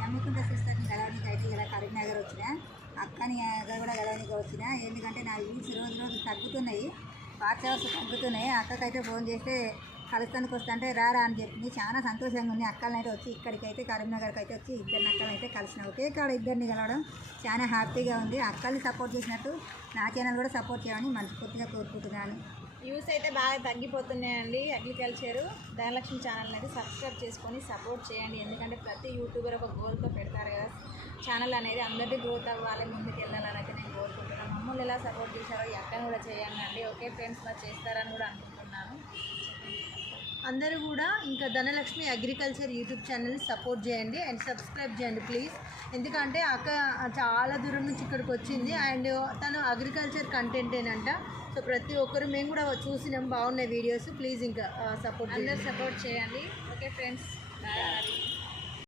నమ్ముకుంట సిస్టర్ని గెలవడానికి అయితే ఇలా కరీంనగర్ వచ్చిన అక్కని కూడా గెలవడానికి వచ్చిన. ఎందుకంటే నా వీల్స్ రోజు రోజు తగ్గుతున్నాయి, వాచ్ అవర్స్ తగ్గుతున్నాయి. అక్కకైతే ఫోన్ చేస్తే కలుస్తానికి వస్తా అంటే రారా అని చెప్పింది. చాలా సంతోషంగా ఉంది. అక్కలనైతే వచ్చి ఇక్కడికైతే కరీంనగర్కి అయితే వచ్చి ఇద్దరిని అక్కలనైతే కలిసిన. ఒకే కాడ ఇద్దరిని కలవడం చాలా హ్యాపీగా ఉంది. అక్కల్ని సపోర్ట్ చేసినట్టు నా ఛానల్ కూడా సపోర్ట్ చేయాలని మనస్ఫూర్తిగా కోరుకుంటున్నాను. వ్యూస్ అయితే బాగా తగ్గిపోతున్నాయండి. అగ్రికల్చర్ ధనలక్ష్మి ఛానల్ అయితే సబ్స్క్రైబ్ చేసుకొని సపోర్ట్ చేయండి. ఎందుకంటే ప్రతి యూట్యూబర్ ఒక గోల్తో పెడతారు కదా, ఛానల్ అనేది అందరికీ గ్రోత్ అవ్వాలి, ముందుకు వెళ్ళాలని అయితే నేను కోరుకుంటున్నాను. మమ్మల్ని ఎలా సపోర్ట్ చేశారో ఈ అక్కని కూడా చేయండి. ఓకే ఫ్రెండ్స్, ఇలా చేస్తారని కూడా అనుకుంటున్నాను. అందరూ కూడా ఇంకా ధనలక్ష్మి అగ్రికల్చర్ యూట్యూబ్ ఛానల్ని సపోర్ట్ చేయండి అండ్ సబ్స్క్రైబ్ చేయండి ప్లీజ్. ఎందుకంటే అక్క చాలా దూరం నుంచి ఇక్కడికి వచ్చింది అండ్ తను అగ్రికల్చర్ కంటెంటేనంట. సో ప్రతి ఒక్కరు మేము కూడా చూసినాం, బాగున్నాయి వీడియోస్. ప్లీజ్ ఇంకా సపోర్ట్ అందరూ సపోర్ట్ చేయండి. Okay friends, bye.